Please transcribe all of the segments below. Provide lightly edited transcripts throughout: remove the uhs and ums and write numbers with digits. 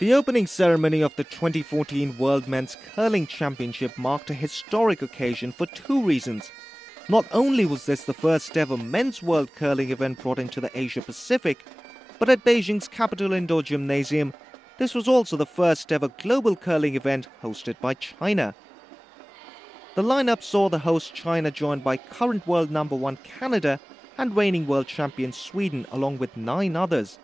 The opening ceremony of the 2014 World Men's Curling Championship marked a historic occasion for two reasons. Not only was this the first ever men's world curling event brought into the Asia Pacific, but at Beijing's capital indoor gymnasium, this was also the first ever global curling event hosted by China. The lineup saw the host China joined by current world number one Canada and reigning world champion Sweden along with 9 others.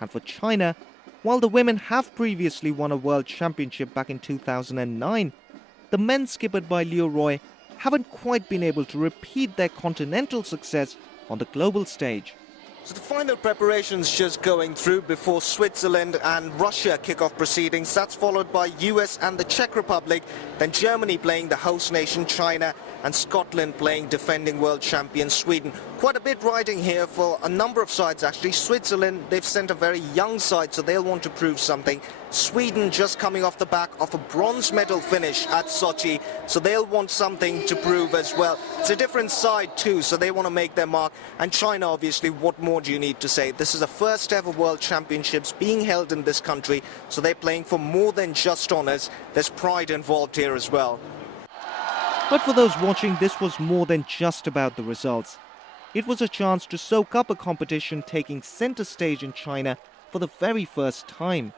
And for China, while the women have previously won a world championship back in 2009, the men skippered by Liu Roy haven't quite been able to repeat their continental success on the global stage. So the final preparations just going through before Switzerland and Russia kick off proceedings. That's followed by US and the Czech Republic, then Germany playing the host nation China, and Scotland playing defending world champion Sweden. Quite a bit riding here for a number of sides actually. Switzerland, they've sent a very young side, so they'll want to prove something. Sweden just coming off the back of a bronze medal finish at Sochi, so they'll want something to prove as well. It's a different side too, so they want to make their mark. And China, obviously, what more do you need to say? This is the first ever World Championships being held in this country, so they're playing for more than just honours. There's pride involved here as well. But for those watching, this was more than just about the results. It was a chance to soak up a competition taking centre stage in China for the very first time.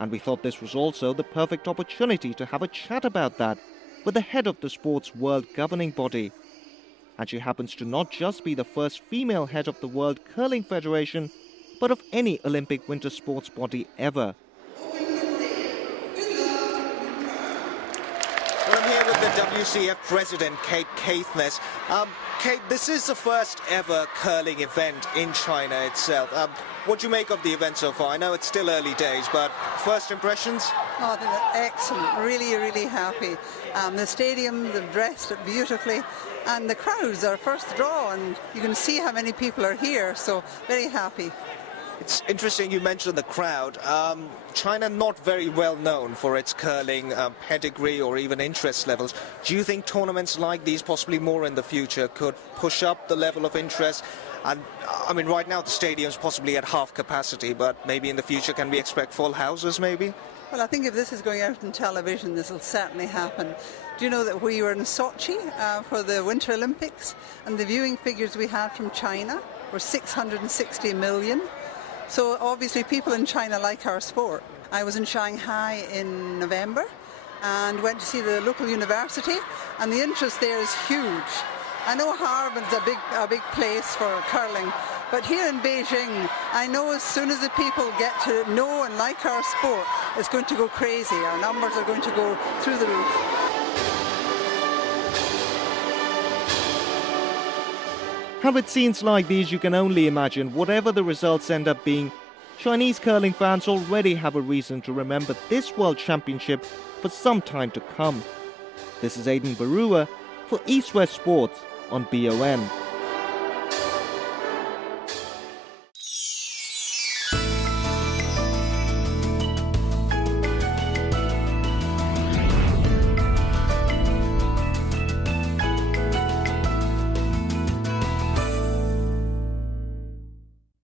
And we thought this was also the perfect opportunity to have a chat about that with the head of the sport's world governing body. And she happens to not just be the first female head of the World Curling Federation, but of any Olympic winter sports body ever. Well, I'm here with the WCF president, Caithness. Kate, this is the first ever curling event in China itself. What do you make of the event so far? I know it's still early days, but first impressions? Oh, they're excellent. Really, really happy. The stadium, they've dressed it beautifully, and the crowds are first draw, and you can see how many people are here, so very happy. It's interesting you mentioned the crowd. China not very well known for its curling pedigree or even interest levels. Do you think tournaments like these, possibly more in the future, could push up the level of interest? And I mean, right now the stadium's possibly at half capacity, but maybe in the future can we expect full houses maybe? Well, I think if this is going out on television, this will certainly happen. Do you know that we were in Sochi for the Winter Olympics, and the viewing figures we had from China were 660 million. So obviously people in China like our sport. I was in Shanghai in November and went to see the local university, and the interest there is huge. I know Harbin's a big place for curling, but here in Beijing, I know as soon as the people get to know and like our sport, it's going to go crazy. Our numbers are going to go through the roof. And with scenes like these, you can only imagine, whatever the results end up being, Chinese curling fans already have a reason to remember this World Championship for some time to come. This is Aiden Barua for East West Sports on BON.